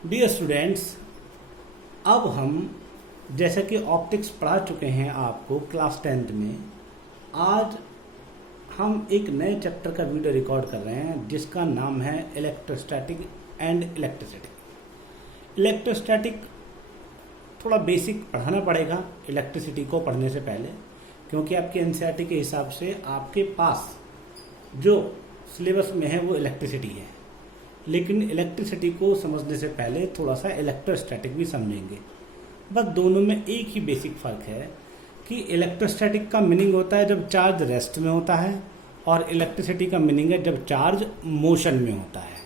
Dear students, अब हम जैसे कि ऑप्टिक्स पढ़ा चुके हैं आपको क्लास 10th में। आज हम एक नए चैप्टर का वीडियो रिकॉर्ड कर रहे हैं जिसका नाम है इलेक्ट्रोस्टैटिक एंड इलेक्ट्रिसिटी। इलेक्ट्रोस्टैटिक थोड़ा बेसिक पढ़ाना पड़ेगा इलेक्ट्रिसिटी को पढ़ने से पहले, क्योंकि आपके एनसीईआरटी के हिसाब से आपके पास जो सिलेबस में है वो इलेक्ट्रिसिटी है, लेकिन इलेक्ट्रिसिटी को समझने से पहले थोड़ा सा इलेक्ट्रोस्टैटिक भी समझेंगे। बस दोनों में एक ही बेसिक फ़र्क है कि इलेक्ट्रोस्टैटिक का मीनिंग होता है जब चार्ज रेस्ट में होता है, और इलेक्ट्रिसिटी का मीनिंग है जब चार्ज मोशन में होता है।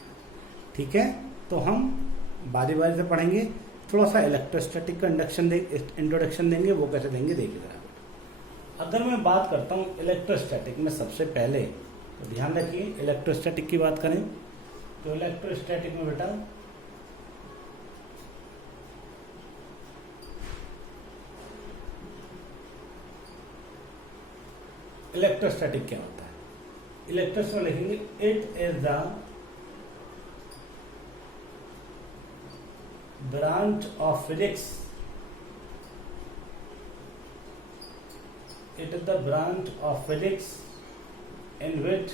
ठीक है, तो हम बारी बारी से पढ़ेंगे। थोड़ा सा इलेक्ट्रोस्टैटिक का इंट्रोडक्शन देंगे, वो कैसे देंगे देखिए जरा। अगर मैं बात करता हूँ इलेक्ट्रोस्टैटिक में, सबसे पहले तो ध्यान रखिए इलेक्ट्रोस्टैटिक की बात करें तो इलेक्ट्रोस्टैटिक में बेटा इलेक्ट्रोस्टैटिक क्या होता है। इलेक्ट्रोस्टैटिक लिखेंगे it is the branch of physics, it is the branch of physics in which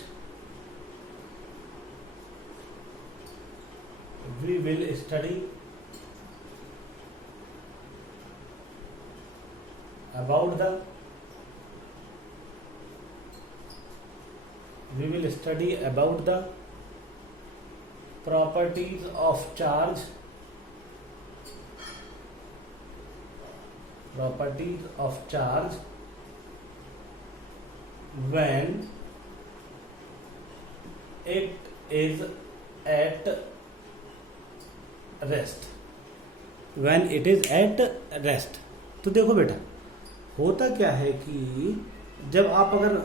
we will study about the properties of charge, when it is at rest। तो देखो बेटा, होता क्या है कि जब आप अगर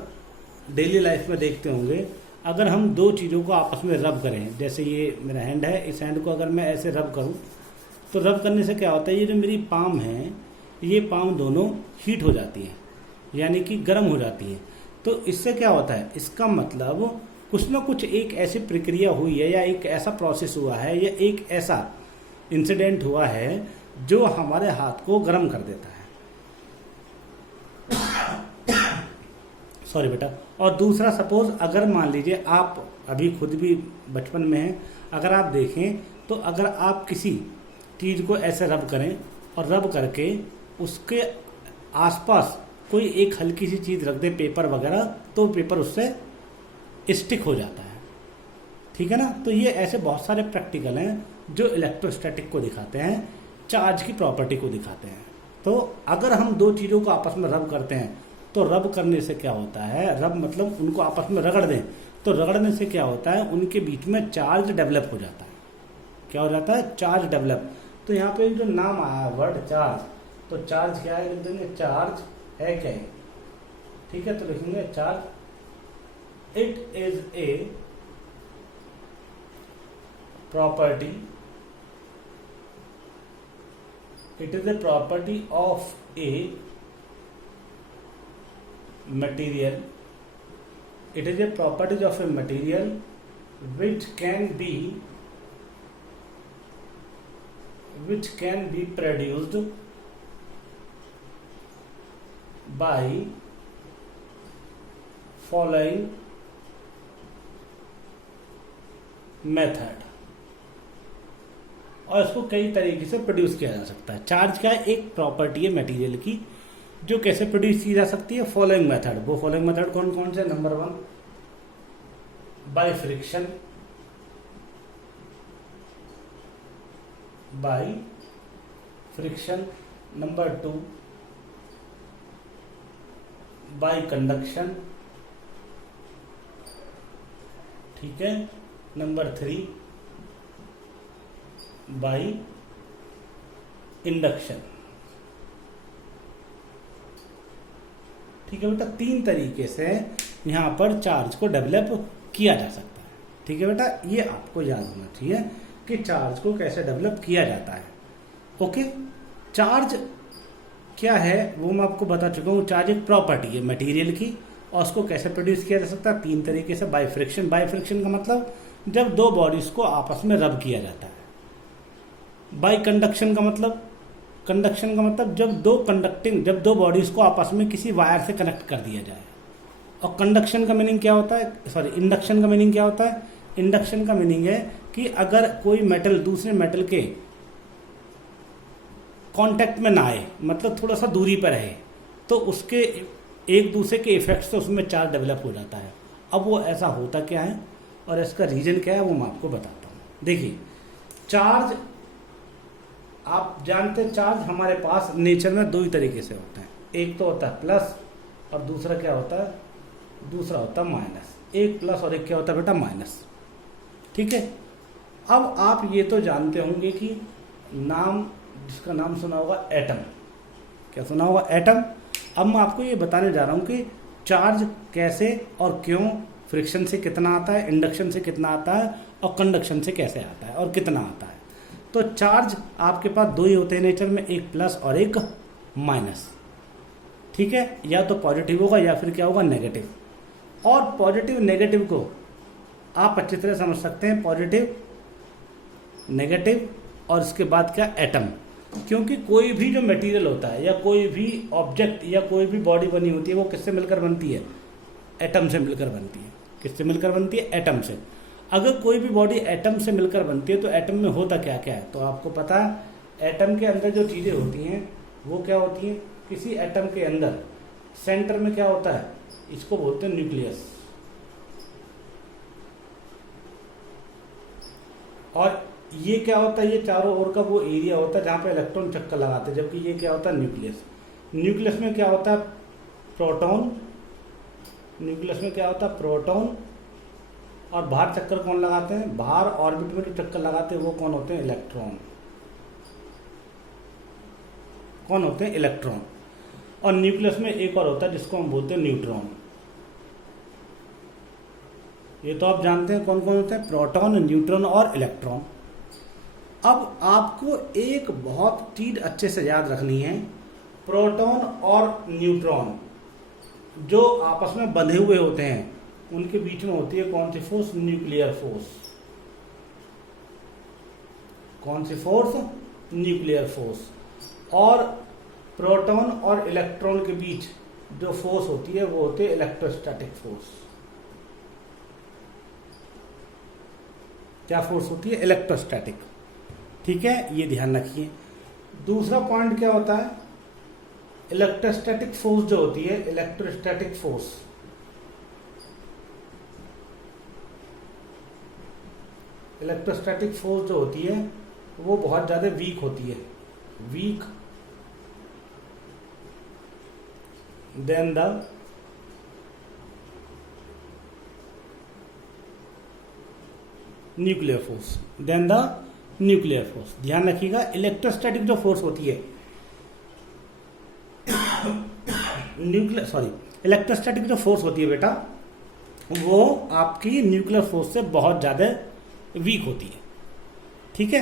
डेली लाइफ में देखते होंगे, अगर हम दो चीज़ों को आपस में रब करें, जैसे ये मेरा हैंड है, इस हैंड को अगर मैं ऐसे रब करूं तो रब करने से क्या होता है, ये जो मेरी पाम है, ये पाम दोनों हीट हो जाती हैं, यानी कि गर्म हो जाती हैं। तो इससे क्या होता है, इसका मतलब कुछ ना कुछ एक ऐसी प्रक्रिया हुई है, या एक ऐसा प्रोसेस हुआ है, या एक ऐसा इंसिडेंट हुआ है जो हमारे हाथ को गर्म कर देता है। सॉरी बेटा। और दूसरा, सपोज अगर मान लीजिए आप अभी खुद भी बचपन में हैं, अगर आप देखें तो अगर आप किसी चीज़ को ऐसे रब करें और रब करके उसके आसपास कोई एक हल्की सी चीज़ रख दे, पेपर वगैरह, तो पेपर उससे स्टिक हो जाता है। ठीक है ना। तो ये ऐसे बहुत सारे प्रैक्टिकल हैं जो इलेक्ट्रोस्टैटिक को दिखाते हैं, चार्ज की प्रॉपर्टी को दिखाते हैं। तो अगर हम दो चीज़ों को आपस में रब करते हैं तो रब करने से क्या होता है, रब मतलब उनको आपस में रगड़ दें, तो रगड़ने से क्या होता है, उनके बीच में चार्ज डेवलप हो जाता है। क्या हो जाता है, चार्ज डेवलप। तो यहाँ पे जो नाम आया वर्ड चार्ज, तो चार्ज क्या है, लिख देंगे चार्ज है क्या है। ठीक है, तो लिखेंगे charge it is a property, it is a property of A material, it is a properties of a material which can be produced by following method। और इसको कई तरीके से प्रोड्यूस किया जा सकता है। चार्ज का एक प्रॉपर्टी है मटेरियल की जो कैसे प्रोड्यूस की जा सकती है, फॉलोइंग मेथड। वो फॉलोइंग मेथड कौन कौन से, number 1 by friction, number 2 bye conduction, ठीक है, नंबर 3 बाय इंडक्शन। ठीक है बेटा, 3 तरीके से यहाँ पर चार्ज को डेवलप किया जा सकता है। ठीक है बेटा, ये आपको याद होना चाहिए कि चार्ज को कैसे डेवलप किया जाता है। ओके, चार्ज क्या है वो मैं आपको बता चुका हूँ। चार्ज एक प्रॉपर्टी है मटेरियल की, और उसको कैसे प्रोड्यूस किया जा सकता है, 3 तरीके से। बाय फ्रिक्शन, बाय फ्रिक्शन का मतलब जब दो बॉडीज को आपस में रब किया जाता है। बाई कंडक्शन का मतलब जब दो बॉडीज को आपस में किसी वायर से कनेक्ट कर दिया जाए। और कंडक्शन का मीनिंग क्या होता है, सॉरी इंडक्शन का मीनिंग क्या होता है? इंडक्शन का मीनिंग है कि अगर कोई मेटल दूसरे मेटल के कांटेक्ट में ना आए, मतलब थोड़ा सा दूरी पर रहे, तो उसके एक दूसरे के इफेक्ट से उसमें चार्ज डेवलप हो जाता है। अब वो ऐसा होता क्या है और इसका रीजन क्या है वो मैं आपको बताता हूँ। देखिए, चार्ज आप जानते हैं, चार्ज हमारे पास नेचर में दो ही तरीके से होता है। एक तो होता है प्लस और दूसरा क्या होता है? दूसरा होता है माइनस। एक प्लस और एक क्या होता है बेटा? माइनस। ठीक है। अब आप ये तो जानते होंगे कि जिसका नाम सुना होगा एटम। क्या सुना होगा? एटम। अब मैं आपको ये बताने जा रहा हूँ कि चार्ज कैसे और क्यों, फ्रिक्शन से कितना आता है, इंडक्शन से कितना आता है और कंडक्शन से कैसे आता है और कितना आता है। तो चार्ज आपके पास दो ही होते हैं नेचर में, एक प्लस और एक माइनस। ठीक है। या तो पॉजिटिव होगा या फिर क्या होगा? नेगेटिव। और पॉजिटिव नेगेटिव को आप अच्छी तरह समझ सकते हैं, पॉजिटिव नेगेटिव और इसके बाद क्या? एटम। क्योंकि कोई भी जो मटेरियल होता है या कोई भी ऑब्जेक्ट या कोई भी बॉडी बनी होती है वो किससे मिलकर बनती है? एटम से मिलकर बनती है। किससे मिलकर बनती है? एटम से। अगर कोई भी बॉडी एटम से मिलकर बनती है तो एटम में होता क्या क्या है? तो आपको पता है, एटम के अंदर जो चीज़ें होती हैं वो क्या होती हैं? किसी एटम के अंदर सेंटर में क्या होता है? इसको बोलते हैं न्यूक्लियस। और ये क्या होता है? ये चारों ओर का वो एरिया होता है जहाँ पे इलेक्ट्रॉन चक्कर लगाते हैं, जबकि ये क्या होता है? न्यूक्लियस। न्यूक्लियस में क्या होता है? प्रोटॉन। न्यूक्लियस में क्या होता है? प्रोटॉन। और बाहर चक्कर कौन लगाते हैं? बाहर ऑर्बिट में जो चक्कर लगाते हैं वो कौन होते हैं? इलेक्ट्रॉन। कौन होते हैं? इलेक्ट्रॉन। और न्यूक्लियस में एक और होता है जिसको हम बोलते हैं न्यूट्रॉन। ये तो आप जानते हैं कौन कौन होते हैं? प्रोटॉन, न्यूट्रॉन और इलेक्ट्रॉन। अब आपको एक बहुत चीज अच्छे से याद रखनी है, प्रोटॉन और न्यूट्रॉन जो आपस में बंधे हुए होते हैं उनके बीच में होती है कौन सी फोर्स? Nuclear force. कौन सी फोर्स? Nuclear force. और प्रोटॉन और इलेक्ट्रॉन के बीच जो फोर्स होती है वो होती है इलेक्ट्रोस्टैटिक फोर्स। क्या फोर्स होती है? इलेक्ट्रोस्टैटिक। ठीक है, ये ध्यान रखिए। दूसरा पॉइंट क्या होता है? इलेक्ट्रोस्टैटिक फोर्स जो होती है, इलेक्ट्रोस्टैटिक फोर्स, इलेक्ट्रोस्टैटिक फोर्स जो होती है वो बहुत ज्यादा वीक होती है, weak than the nuclear force, than the nuclear force. ध्यान रखिएगा, इलेक्ट्रोस्टैटिक जो फोर्स होती है इलेक्ट्रोस्टैटिक जो फोर्स होती है बेटा वो आपकी न्यूक्लियर फोर्स से बहुत ज्यादा वीक होती है। ठीक है।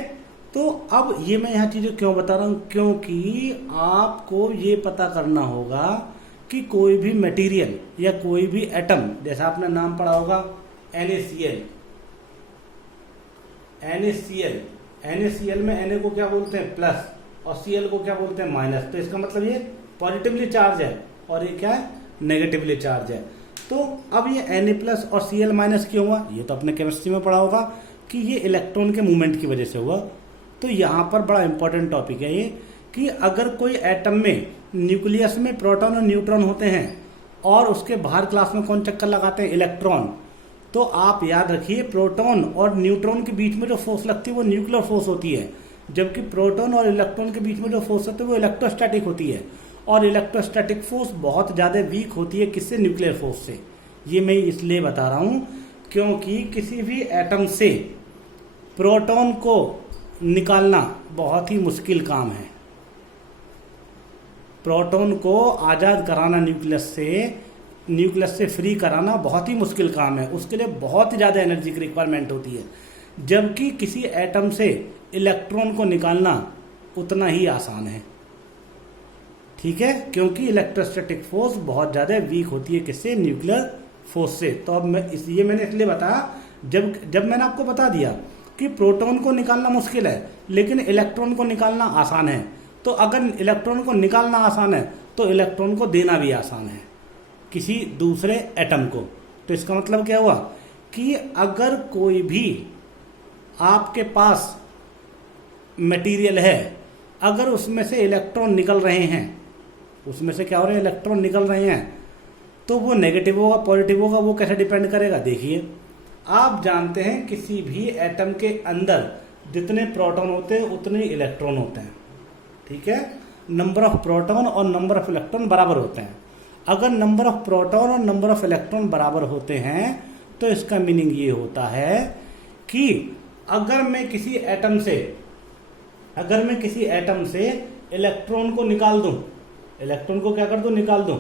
तो अब ये मैं यहाँ चीजें क्यों बता रहा हूं? क्योंकि आपको ये पता करना होगा कि कोई भी मटेरियल या कोई भी एटम, जैसा आपने नाम पढ़ा होगा NaCl, NaCl में Na को क्या बोलते हैं? प्लस, और Cl को क्या बोलते हैं? माइनस। तो इसका मतलब ये पॉजिटिवली चार्ज है और ये क्या है? नेगेटिवली चार्ज है। तो अब ये Na प्लस और Cl माइनस क्यों हुआ? ये तो अपने केमिस्ट्री में पढ़ा होगा कि ये इलेक्ट्रॉन के मूवमेंट की वजह से हुआ। तो यहाँ पर बड़ा इंपॉर्टेंट टॉपिक है ये कि अगर कोई एटम में न्यूक्लियस में प्रोटॉन और न्यूट्रॉन होते हैं और उसके बाहर क्लास में कौन चक्कर लगाते हैं? इलेक्ट्रॉन। तो आप याद रखिए, प्रोटॉन और न्यूट्रॉन के बीच में जो फोर्स लगती है वो न्यूक्लियर फोर्स होती है, जबकि प्रोटॉन और इलेक्ट्रॉन के बीच में जो फोर्स होती है वो इलेक्ट्रोस्टैटिक होती है। और इलेक्ट्रोस्टैटिक फोर्स बहुत ज़्यादा वीक होती है किससे? न्यूक्लियर फोर्स से। ये मैं इसलिए बता रहा हूँ क्योंकि किसी भी एटम से प्रोटॉन को निकालना बहुत ही मुश्किल काम है। प्रोटॉन को आज़ाद कराना न्यूक्लियस से फ्री कराना बहुत ही मुश्किल काम है। उसके लिए बहुत ही ज़्यादा एनर्जी की रिक्वायरमेंट होती है, जबकि किसी एटम से इलेक्ट्रॉन को निकालना उतना ही आसान है। ठीक है, क्योंकि इलेक्ट्रोस्टैटिक फोर्स बहुत ज़्यादा वीक होती है किससे? न्यूक्लियर फोर्स से। तो अब मैंने इसलिए बताया, जब मैंने आपको बता दिया कि प्रोटॉन को निकालना मुश्किल है लेकिन इलेक्ट्रॉन को निकालना आसान है। तो अगर इलेक्ट्रॉन को निकालना आसान है तो इलेक्ट्रॉन को देना भी आसान है किसी दूसरे एटम को। तो इसका मतलब क्या हुआ कि अगर कोई भी आपके पास मटेरियल है, अगर उसमें से इलेक्ट्रॉन निकल रहे हैं, उसमें से क्या हो रहे हैं, इलेक्ट्रॉन निकल रहे हैं, तो वो नेगेटिव होगा पॉजिटिव होगा, वो कैसे डिपेंड करेगा। देखिए आप जानते हैं किसी भी एटम के अंदर जितने प्रोटॉन होते हैं उतने इलेक्ट्रॉन होते हैं, ठीक है। नंबर ऑफ प्रोटॉन और नंबर ऑफ इलेक्ट्रॉन बराबर होते हैं। अगर नंबर ऑफ प्रोटॉन और नंबर ऑफ इलेक्ट्रॉन बराबर होते हैं तो इसका मीनिंग ये होता है कि अगर मैं किसी एटम से इलेक्ट्रॉन को निकाल दूं, इलेक्ट्रॉन को क्या कर दूं, निकाल दूं,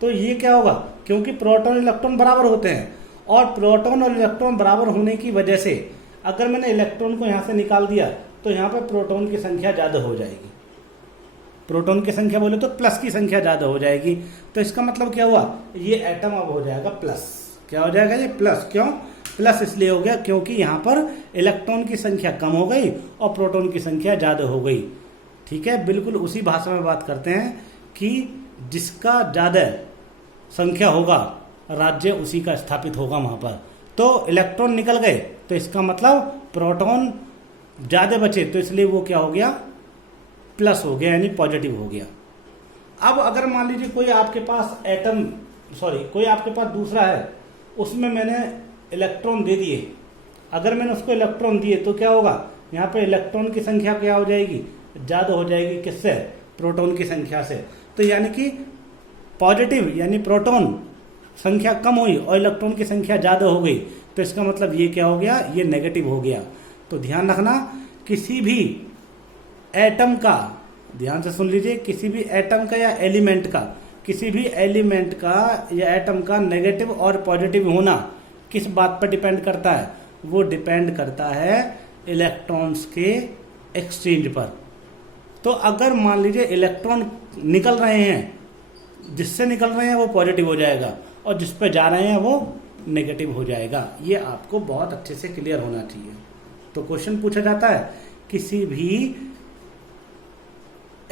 तो ये क्या होगा, क्योंकि प्रोटॉन इलेक्ट्रॉन बराबर होते हैं और प्रोटॉन और इलेक्ट्रॉन बराबर होने की वजह से अगर मैंने इलेक्ट्रॉन को यहां से निकाल दिया तो यहां पर प्रोटॉन की संख्या ज्यादा हो जाएगी। प्रोटॉन की संख्या बोले तो प्लस की संख्या ज्यादा हो जाएगी। तो इसका मतलब क्या हुआ, ये एटम अब हो जाएगा प्लस। क्या हो जाएगा, ये प्लस। क्यों प्लस? इसलिए हो गया क्योंकि यहां पर इलेक्ट्रॉन की संख्या कम हो गई और प्रोटॉन की संख्या ज्यादा हो गई। ठीक है, बिल्कुल उसी भाषा में बात करते हैं कि जिसका ज्यादा संख्या होगा राज्य उसी का स्थापित होगा वहां पर। तो इलेक्ट्रॉन निकल गए तो इसका मतलब प्रोटॉन ज्यादा बचे, तो इसलिए वो क्या हो गया, प्लस हो गया, यानी पॉजिटिव हो गया। अब अगर मान लीजिए कोई आपके पास कोई आपके पास दूसरा है, उसमें मैंने इलेक्ट्रॉन दे दिए, अगर मैंने उसको इलेक्ट्रॉन दिए तो क्या होगा, यहाँ पे इलेक्ट्रॉन की संख्या क्या हो जाएगी, ज्यादा हो जाएगी। किससे? प्रोटॉन की संख्या से। तो यानी कि पॉजिटिव यानी प्रोटॉन संख्या कम हुई और इलेक्ट्रॉन की संख्या ज्यादा हो गई, तो इसका मतलब ये क्या हो गया, ये नेगेटिव हो गया। तो ध्यान रखना, किसी भी एटम का, ध्यान से सुन लीजिए, किसी भी एटम का या एलिमेंट का, किसी भी एलिमेंट का या एटम का नेगेटिव और पॉजिटिव होना किस बात पर डिपेंड करता है, वो डिपेंड करता है इलेक्ट्रॉन्स के एक्सचेंज पर। तो अगर मान लीजिए इलेक्ट्रॉन निकल रहे हैं, जिससे निकल रहे हैं वो पॉजिटिव हो जाएगा और जिस पे जा रहे हैं वो नेगेटिव हो जाएगा। ये आपको बहुत अच्छे से क्लियर होना चाहिए। तो क्वेश्चन पूछा जाता है किसी भी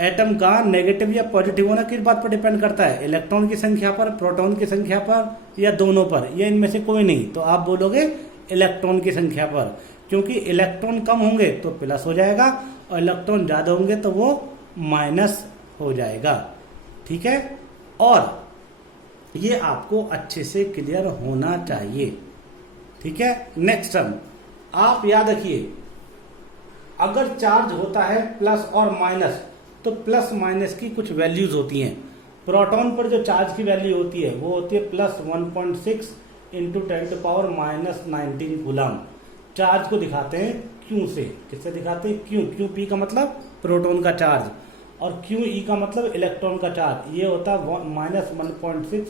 एटम का नेगेटिव या पॉजिटिव होना किस बात पर डिपेंड करता है, इलेक्ट्रॉन की संख्या पर, प्रोटॉन की संख्या पर, या दोनों पर, या इनमें से कोई नहीं। तो आप बोलोगे इलेक्ट्रॉन की संख्या पर, क्योंकि इलेक्ट्रॉन कम होंगे तो प्लस हो जाएगा और इलेक्ट्रॉन ज्यादा होंगे तो वो माइनस हो जाएगा। ठीक है, और ये आपको अच्छे से क्लियर होना चाहिए। ठीक है, नेक्स्ट टर्म आप याद रखिए, अगर चार्ज होता है प्लस और माइनस, तो प्लस माइनस की कुछ वैल्यूज होती हैं। प्रोटॉन पर जो चार्ज की वैल्यू होती है वो होती है प्लस 1.6 इंटू 10⁻⁻19 कूलम। चार्ज को दिखाते हैं क्यू से। किससे दिखाते हैं? क्यू। क्यू पी का मतलब प्रोटॉन का चार्ज और क्यू ई का मतलब इलेक्ट्रॉन का चार्ज। ये होता है -1.6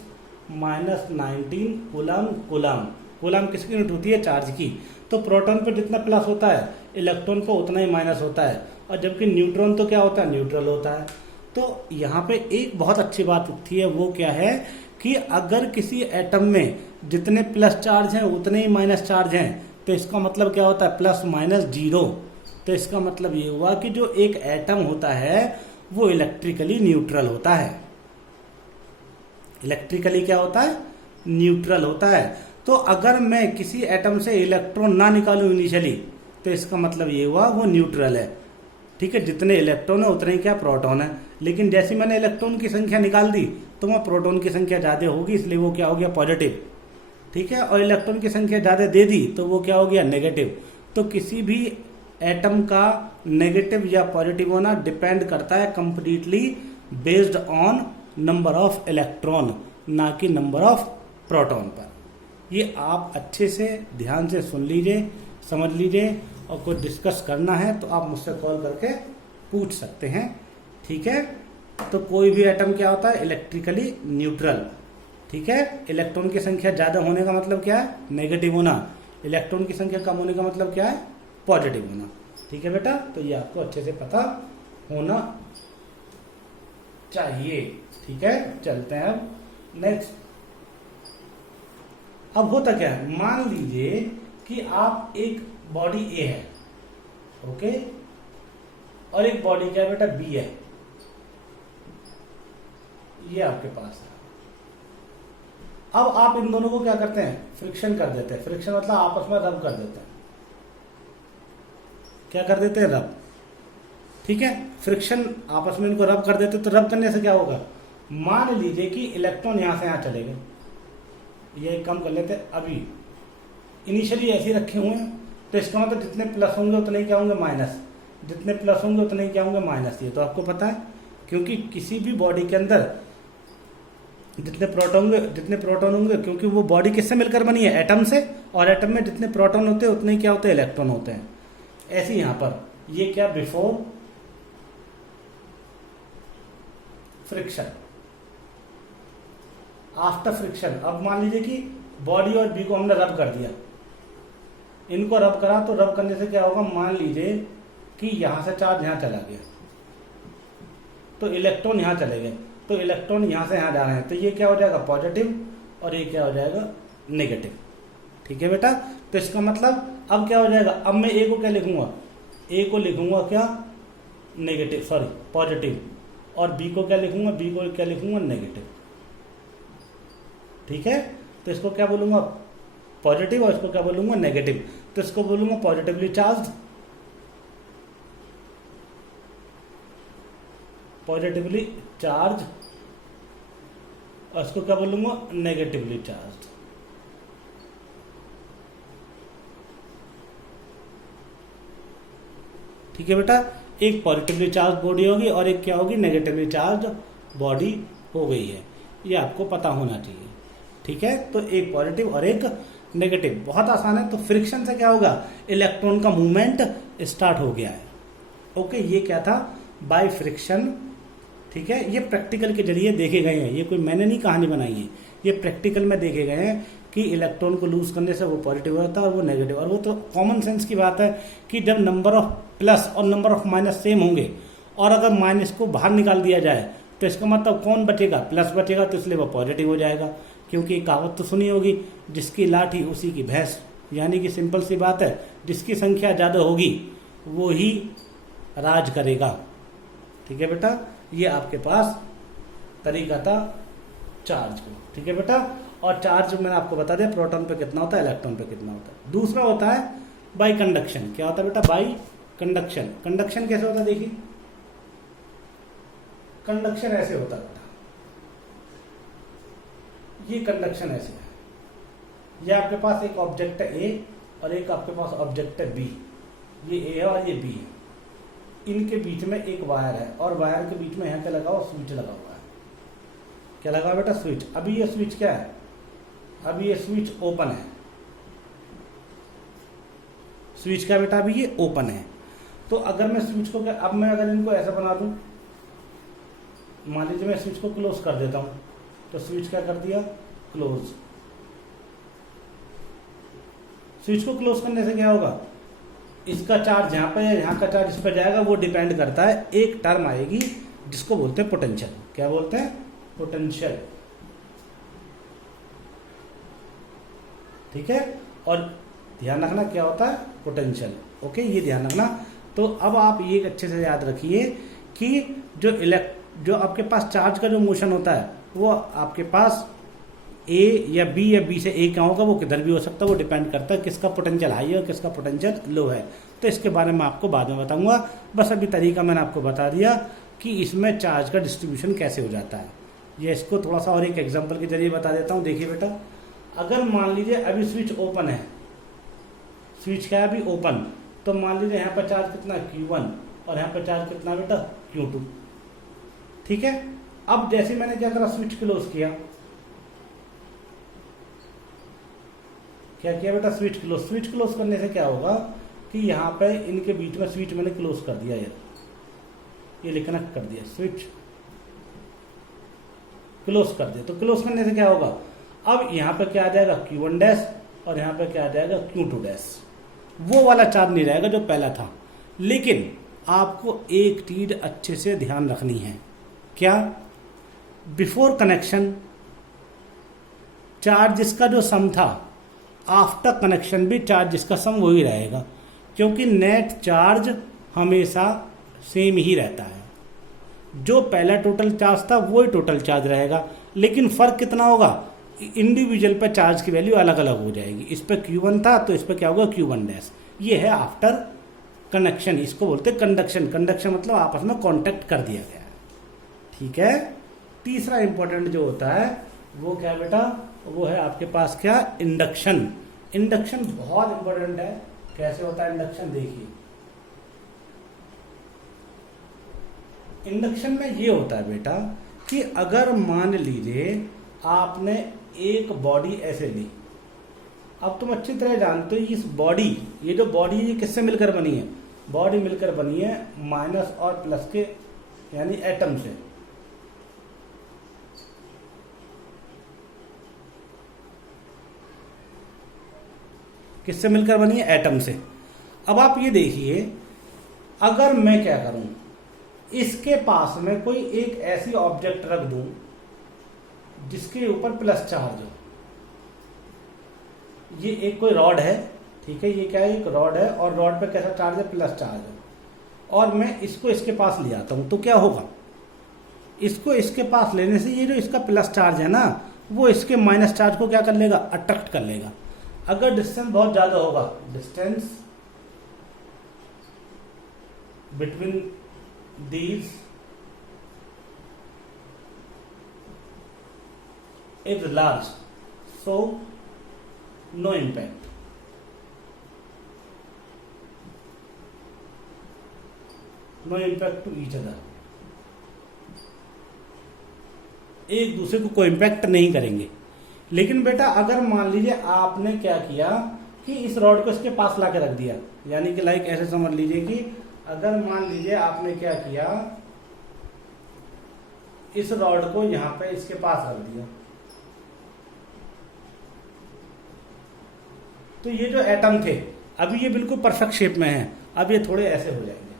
-19 कूलम। कूलम किसकी यूनिट होती है? चार्ज की। तो प्रोटॉन पर जितना प्लस होता है इलेक्ट्रॉन पर उतना ही माइनस होता है, और जबकि न्यूट्रॉन तो क्या होता है? न्यूट्रल होता है। तो यहाँ पे एक बहुत अच्छी बात उठती है, वो क्या है कि अगर किसी एटम में जितने प्लस चार्ज हैं उतने ही माइनस चार्ज हैं, तो इसका मतलब क्या होता है? Plus minus zero. तो इसका मतलब ये हुआ कि जो एक एटम होता है वो इलेक्ट्रिकली न्यूट्रल होता है। इलेक्ट्रिकली क्या होता है? न्यूट्रल होता है। तो अगर मैं किसी एटम से इलेक्ट्रॉन ना निकालूं इनिशियली, तो इसका मतलब ये हुआ वो न्यूट्रल है। ठीक है, जितने इलेक्ट्रॉन है उतने क्या प्रोटॉन है। लेकिन जैसे मैंने इलेक्ट्रॉन की संख्या निकाल दी तो वह प्रोटॉन की संख्या ज्यादा होगी, इसलिए वो क्या हो गया? पॉजिटिव। ठीक है, और इलेक्ट्रॉन की संख्या ज्यादा दे दी तो वो क्या हो गया? नेगेटिव। तो किसी भी एटम का नेगेटिव या पॉजिटिव होना डिपेंड करता है completely based on number of electron, ना कि नंबर ऑफ प्रोटॉन पर। ये आप अच्छे से ध्यान से सुन लीजिए, समझ लीजिए, और कुछ डिस्कस करना है तो आप मुझसे कॉल करके पूछ सकते हैं। ठीक है, तो कोई भी एटम क्या होता है? Electrically neutral. ठीक है, इलेक्ट्रॉन की संख्या ज्यादा होने का मतलब क्या है? नेगेटिव होना। इलेक्ट्रॉन की संख्या कम होने का मतलब क्या है? पॉजिटिव होना। ठीक है बेटा, तो ये आपको अच्छे से पता होना चाहिए। ठीक है, चलते हैं अब नेक्स्ट। अब होता क्या है, मान लीजिए कि आप एक बॉडी ए है, ओके, और एक बॉडी क्या है बेटा, बी है, ये आपके पास है। अब आप इन दोनों को क्या करते हैं, फ्रिक्शन कर देते हैं। फ्रिक्शन मतलब आपस में रब कर देते हैं। क्या कर देते हैं, रब, ठीक है। फ्रिक्शन आपस में इनको रब कर देते, तो रब करने से क्या होगा, मान लीजिए कि इलेक्ट्रॉन यहां से यहां चले गए, ये कम कर लेते हैं। अभी इनिशियली ऐसे ही रखे हुए हैं, तो इसका मतलब जितने प्लस होंगे उतने ही क्या होंगे, माइनस, जितने प्लस होंगे उतने ही क्या होंगे, माइनस। ये तो आपको पता है, क्योंकि किसी भी बॉडी के अंदर जितने प्रोटॉन होंगे, क्योंकि वो बॉडी किससे मिलकर बनी है, एटम से, और एटम में जितने प्रोटॉन होते हैं उतने ही क्या होते हैं, इलेक्ट्रॉन होते हैं। ऐसे यहां पर ये क्या, बिफोर फ्रिक्शन, आफ्टर फ्रिक्शन। अब मान लीजिए कि बॉडी और बी को हमने रब कर दिया, इनको रब करा, तो रब करने से क्या होगा, मान लीजिए कि यहां से चार्ज यहां चला गया, तो इलेक्ट्रॉन यहां चले गए, तो इलेक्ट्रॉन यहां से यहां जा रहे हैं, तो ये क्या हो जाएगा, पॉजिटिव, और ये क्या हो जाएगा, नेगेटिव। ठीक है बेटा, तो इसका मतलब अब क्या हो जाएगा, अब मैं ए को क्या लिखूंगा, ए को लिखूंगा क्या, नेगेटिव, सॉरी पॉजिटिव, और बी को क्या लिखूंगा, बी को क्या लिखूंगा, नेगेटिव। ठीक है, तो इसको क्या बोलूंगा, पॉजिटिव, और इसको क्या बोलूंगा, नेगेटिव। तो इसको बोलूंगा पॉजिटिवली चार्ज, पॉजिटिवली चार्ज, और इसको क्या बोलूंगा, नेगेटिवली चार्ज। ठीक है बेटा, एक पॉजिटिवली चार्ज बॉडी होगी और एक क्या होगी, नेगेटिवली चार्ज बॉडी हो गई है, ये आपको पता होना चाहिए। ठीक है, तो एक पॉजिटिव और एक नेगेटिव, बहुत आसान है। तो फ्रिक्शन से क्या होगा, इलेक्ट्रॉन का मूवमेंट स्टार्ट हो गया है। ओके, ये क्या था, बाय फ्रिक्शन। ठीक है, ये प्रैक्टिकल के जरिए देखे गए हैं, ये कोई मैंने नहीं कहानी बनाई है, ये प्रैक्टिकल में देखे गए हैं कि इलेक्ट्रॉन को लूज करने से वो पॉजिटिव होता है और वो नेगेटिव। और वो तो कॉमन सेंस की बात है कि जब नंबर ऑफ प्लस और नंबर ऑफ माइनस सेम होंगे, और अगर माइनस को बाहर निकाल दिया जाए, तो इसका मतलब कौन बचेगा, प्लस बचेगा, तो इसलिए वो पॉजिटिव हो जाएगा। क्योंकि कहावत तो सुनी होगी, जिसकी लाठी उसी की भैंस, यानी कि सिंपल सी बात है, जिसकी संख्या ज़्यादा होगी वो ही राज करेगा। ठीक है बेटा, ये आपके पास तरीका था चार्ज को। ठीक है बेटा, और चार्ज मैंने आपको बता दिया, प्रोटॉन पे कितना होता है, इलेक्ट्रॉन पे कितना होता है। दूसरा होता है बाई कंडक्शन। क्या होता है बेटा, बाई कंडक्शन। कंडक्शन कैसे होता है, देखिए, कंडक्शन ऐसे होता है बेटा, ये कंडक्शन ऐसे है, ये आपके पास एक ऑब्जेक्ट है ए और एक आपके पास ऑब्जेक्ट है बी, ये ए है और ये बी है, इनके बीच में एक वायर है, और वायर के बीच में यहाँ क्या लगा हुआ, स्विच लगा हुआ है। क्या लगा हुआ बेटा, स्विच। अभी ये स्विच क्या है, अभी ये स्विच ओपन है, स्विच क्या बेटा, अभी ये ओपन है। तो अगर मैं स्विच को क्या, अब मैं अगर इनको ऐसा बना दूं, मान लीजिए मैं स्विच को क्लोज कर देता हूं, तो स्विच क्या कर दिया, क्लोज। स्विच को क्लोज करने से क्या होगा, इसका चार्ज यहाँ पे है, यहाँ का चार्ज इस पर जाएगा, वो डिपेंड करता है, एक टर्म आएगी जिसको बोलते हैं पोटेंशियल। क्या बोलते हैं, पोटेंशियल। ठीक है, और ध्यान रखना क्या होता है, पोटेंशियल। ओके, ये ध्यान रखना। तो अब आप ये अच्छे से याद रखिए कि जो आपके पास चार्ज का जो मोशन होता है, वो आपके पास ए या बी से ए क्या होगा, वो किधर भी हो सकता है, वो डिपेंड करता है किसका पोटेंशियल हाई है और किसका पोटेंशियल लो है। तो इसके बारे में आपको बाद में बताऊंगा, बस अभी तरीका मैंने आपको बता दिया कि इसमें चार्ज का डिस्ट्रीब्यूशन कैसे हो जाता है। ये इसको थोड़ा सा और एक एग्जांपल के जरिए बता देता हूँ। देखिए बेटा, अगर मान लीजिए अभी स्विच ओपन है, स्विच क्या है अभी ओपन, तो मान लीजिए यहाँ पर चार्ज कितना है, Q1, और यहाँ पर चार्ज कितना बेटा, Q2। ठीक है, अब जैसे मैंने क्या करा, स्विच क्लोज किया, क्या किया बेटा, स्विच क्लोज। स्विच क्लोज करने से क्या होगा कि यहाँ पे इनके बीच में स्विच मैंने क्लोज कर दिया, यार ये लिखना कर दिया, स्विच क्लोज कर दिया। तो क्लोज करने से क्या होगा, अब यहाँ पे क्या आ जाएगा, Q1 डैश, और यहाँ पे क्या आ जाएगा, Q2 डैश। वो वाला चार्ज नहीं रहेगा जो पहला था। लेकिन आपको एक चीज अच्छे से ध्यान रखनी है, क्या, बिफोर कनेक्शन चार्ज इसका जो सम था, आफ्टर कनेक्शन भी चार्ज इसका सम वही रहेगा। क्योंकि नेट चार्ज हमेशा सेम ही रहता है, जो पहला टोटल चार्ज था वही टोटल चार्ज रहेगा, लेकिन फर्क कितना होगा, इंडिविजुअल पर चार्ज की वैल्यू अलग अलग हो जाएगी। इस पर Q1 था तो इस पर क्या होगा Q1 डैश। ये है आफ्टर कनेक्शन, इसको बोलते हैं कंडक्शन। कंडक्शन मतलब आपस में कांटेक्ट कर दिया गया है, ठीक है। तीसरा इंपॉर्टेंट जो होता है वो क्या बेटा, वो है आपके पास क्या, इंडक्शन। इंडक्शन बहुत इंपॉर्टेंट है। कैसे होता है इंडक्शन, देखिए इंडक्शन में ये होता है बेटा कि अगर मान लीजिए आपने एक बॉडी ऐसे ली, अब तुम अच्छी तरह जानते हो इस बॉडी, ये जो बॉडी है ये किससे मिलकर बनी है, बॉडी मिलकर बनी है माइनस और प्लस के यानी एटम से। किससे मिलकर बनी है, एटम से। अब आप ये देखिए, अगर मैं क्या करूं, इसके पास में कोई एक ऐसी ऑब्जेक्ट रख दूं जिसके ऊपर प्लस चार्ज हो, ये एक कोई रॉड है, ठीक है, ये क्या है, एक रॉड है और रॉड पे कैसा चार्ज है, प्लस चार्ज है, और मैं इसको इसके पास ले आता हूं तो क्या होगा, इसको इसके पास लेने से ये जो इसका प्लस चार्ज है ना, वो इसके माइनस चार्ज को क्या कर लेगा, अट्रैक्ट कर लेगा। अगर डिस्टेंस बहुत ज्यादा होगा, distance between these is large, so no impact. No impact to each other. एक दूसरे को कोई इम्पैक्ट नहीं करेंगे। लेकिन बेटा अगर मान लीजिए आपने क्या किया कि इस रॉड को इसके पास लाके रख दिया, यानी कि लाइक ऐसे समझ लीजिए कि अगर मान लीजिए आपने क्या किया, इस रॉड को यहां पे इसके पास रख दिया, तो ये जो एटम थे अभी ये बिल्कुल परफेक्ट शेप में हैं, अब ये थोड़े ऐसे हो जाएंगे।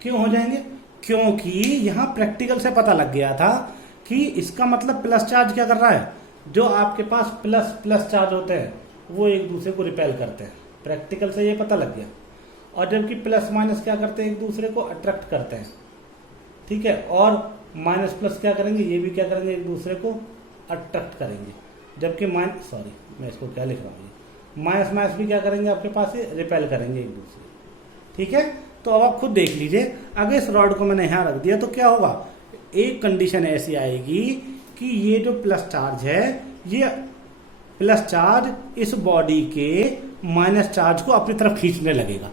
क्यों हो जाएंगे, क्योंकि यहां प्रैक्टिकल से पता लग गया था कि इसका मतलब प्लस चार्ज क्या कर रहा है, जो आपके पास प्लस प्लस चार्ज होते हैं वो एक दूसरे को रिपेल करते हैं, प्रैक्टिकल से ये पता लग गया। और जबकि प्लस माइनस क्या करते हैं, एक दूसरे को अट्रैक्ट करते हैं, ठीक है, और माइनस प्लस क्या करेंगे, ये भी क्या करेंगे, एक दूसरे को अट्रैक्ट करेंगे। जबकि मैं इसको क्या लिख रहा हूँ, माइनस माइनस भी क्या करेंगे, आपके पास रिपेल करेंगे एक दूसरे, ठीक है। तो अब आप खुद देख लीजिए, अगर इस रॉड को मैंने यहां रख दिया तो क्या होगा, एक कंडीशन ऐसी आएगी कि ये जो प्लस चार्ज है, ये प्लस चार्ज इस बॉडी के माइनस चार्ज को अपनी तरफ खींचने लगेगा।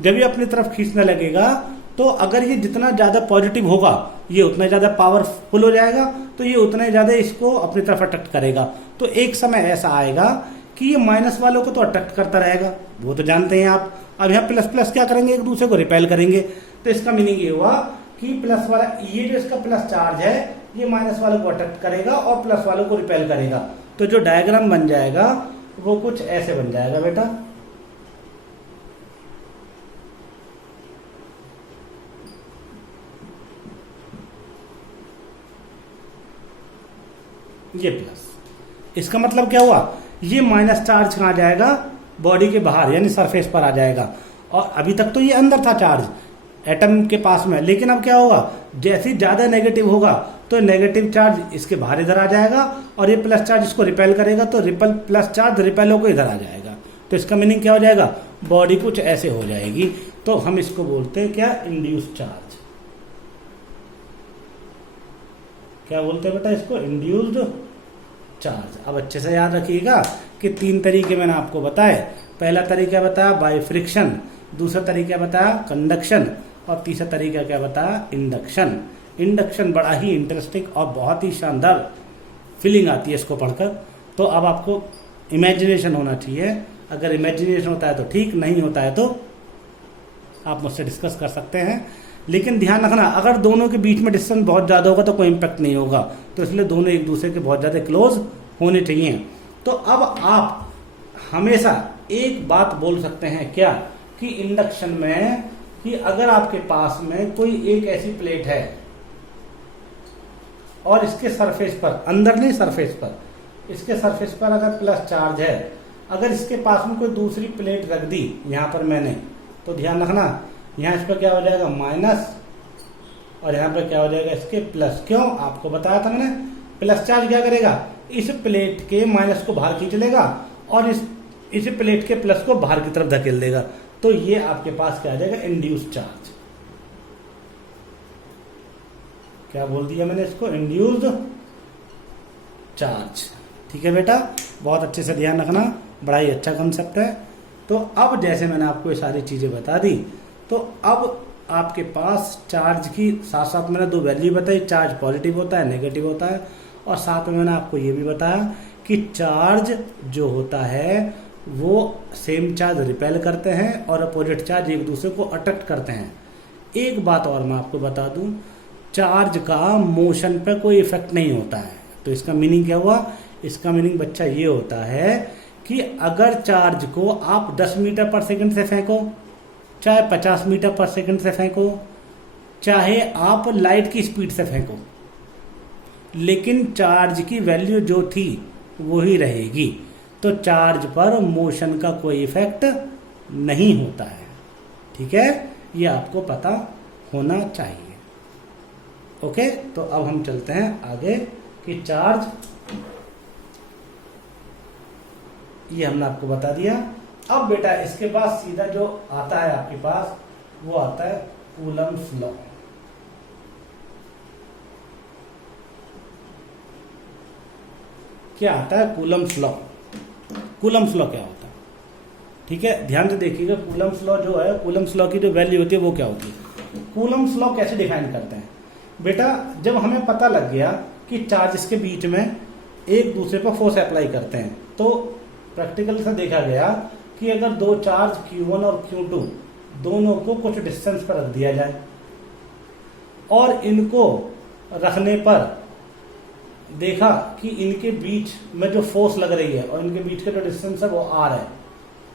जब ये अपनी तरफ खींचने लगेगा तो अगर ये जितना ज्यादा पॉजिटिव होगा ये उतना ज्यादा पावरफुल हो जाएगा, तो ये उतना ज्यादा इसको अपनी तरफ अट्रैक्ट करेगा। तो एक समय ऐसा आएगा कि ये माइनस वालों को तो अट्रैक्ट करता रहेगा, वो तो जानते हैं आप। अब यहाँ प्लस प्लस क्या करेंगे, एक दूसरे को रिपेल करेंगे। तो इसका मीनिंग ये हुआ कि प्लस वाला, ये जो इसका प्लस चार्ज है ये माइनस वालों को अट्रैक्ट करेगा और प्लस वालों को रिपेल करेगा। तो जो डायग्राम बन जाएगा वो कुछ ऐसे बन जाएगा बेटा, ये प्लस, इसका मतलब क्या हुआ, ये माइनस चार्ज कहाँ जाएगा, बॉडी के बाहर यानी सरफेस पर आ जाएगा। और अभी तक तो ये अंदर था चार्ज एटम के पास में, लेकिन अब क्या होगा, जैसे ही ज्यादा नेगेटिव होगा तो नेगेटिव चार्ज इसके बाहर इधर आ जाएगा और ये प्लस चार्ज इसको रिपेल करेगा, तो रिपेल प्लस चार्ज रिपेल होकर इधर आ जाएगा। तो इसका मीनिंग क्या हो जाएगा, बॉडी कुछ ऐसे हो जाएगी। तो हम इसको बोलते हैं क्या, इंड्यूस चार्ज। क्या बोलते हैं बेटा इसको, इंड्यूस्ड चार्ज। अब अच्छे से याद रखिएगा कि 3 तरीके मैंने आपको बताए। पहला तरीका बताया बाय फ्रिक्शन, दूसरा तरीका बताया कंडक्शन, और तीसरा तरीका क्या बताया, इंडक्शन। इंडक्शन बड़ा ही इंटरेस्टिंग और बहुत ही शानदार फीलिंग आती है इसको पढ़कर। तो अब आपको इमेजिनेशन होना चाहिए, अगर इमेजिनेशन होता है तो ठीक, नहीं होता है तो आप मुझसे डिस्कस कर सकते हैं। लेकिन ध्यान रखना, अगर दोनों के बीच में डिस्टेंस बहुत ज़्यादा होगा तो कोई इम्पैक्ट नहीं होगा, तो इसलिए दोनों एक दूसरे के बहुत ज़्यादा क्लोज होने चाहिए। तो अब आप हमेशा एक बात बोल सकते हैं क्या, कि इंडक्शन में कि अगर आपके पास में कोई एक ऐसी प्लेट है और इसके सरफेस पर, अंदर नहीं सरफेस पर, इसके सरफेस पर अगर प्लस चार्ज है, अगर इसके पास में कोई दूसरी प्लेट रख दी यहां पर मैंने, तो ध्यान रखना यहां इस पर क्या हो जाएगा माइनस और यहां पर क्या हो जाएगा इसके प्लस। क्यों? आपको बताया था मैंने, प्लस चार्ज क्या करेगा, इस प्लेट के माइनस को बाहर खींच लेगा और इस प्लेट के प्लस को बाहर की तरफ धकेल देगा। तो ये आपके पास क्या आ जाएगा, इंड्यूस्ड चार्ज। क्या बोल दिया मैंने इसको, इंड्यूस्ड चार्ज। ठीक है बेटा, बहुत अच्छे से ध्यान रखना, बड़ा ही अच्छा कंसेप्ट है। तो अब जैसे मैंने आपको ये सारी चीजें बता दी, तो अब आपके पास चार्ज की साथ साथ मैंने दो वैल्यू बताई, चार्ज पॉजिटिव होता है, नेगेटिव होता है, और साथ में मैंने आपको ये भी बताया कि चार्ज जो होता है वो सेम चार्ज रिपेल करते हैं और अपोजिट चार्ज एक दूसरे को अट्रैक्ट करते हैं। एक बात और मैं आपको बता दूं, चार्ज का मोशन पे कोई इफेक्ट नहीं होता है। तो इसका मीनिंग क्या हुआ, इसका मीनिंग बच्चा ये होता है कि अगर चार्ज को आप 10 मीटर पर सेकंड से फेंको, चाहे 50 मीटर पर सेकंड से फेंको, चाहे आप लाइट की स्पीड से फेंको, लेकिन चार्ज की वैल्यू जो थी वो ही रहेगी। तो चार्ज पर मोशन का कोई इफेक्ट नहीं होता है। ठीक है, ये आपको पता होना चाहिए। ओके, तो अब हम चलते हैं आगे कि चार्ज, ये हमने आपको बता दिया। अब बेटा इसके बाद सीधा जो आता है आपके पास वो आता है कूलम्स लॉ। क्या आता है, कूलम्स लॉ। कूलम्स लॉ क्या होता है, ठीक है, ध्यान से देखिएगा। कूलम्स लॉ जो है, कूलम्स लॉ की जो वैल्यू होती है वो क्या होती है। कूलम्स लॉ कैसे डिफाइन करते हैं बेटा, जब हमें पता लग गया कि चार्जेस के बीच में एक दूसरे पर फोर्स अप्लाई करते हैं, तो प्रैक्टिकल से देखा गया कि अगर दो चार्ज Q1 और Q2 दोनों को कुछ डिस्टेंस पर रख दिया जाए और इनको रखने पर देखा कि इनके बीच में जो फोर्स लग रही है और इनके बीच का जो डिस्टेंस है वो R है,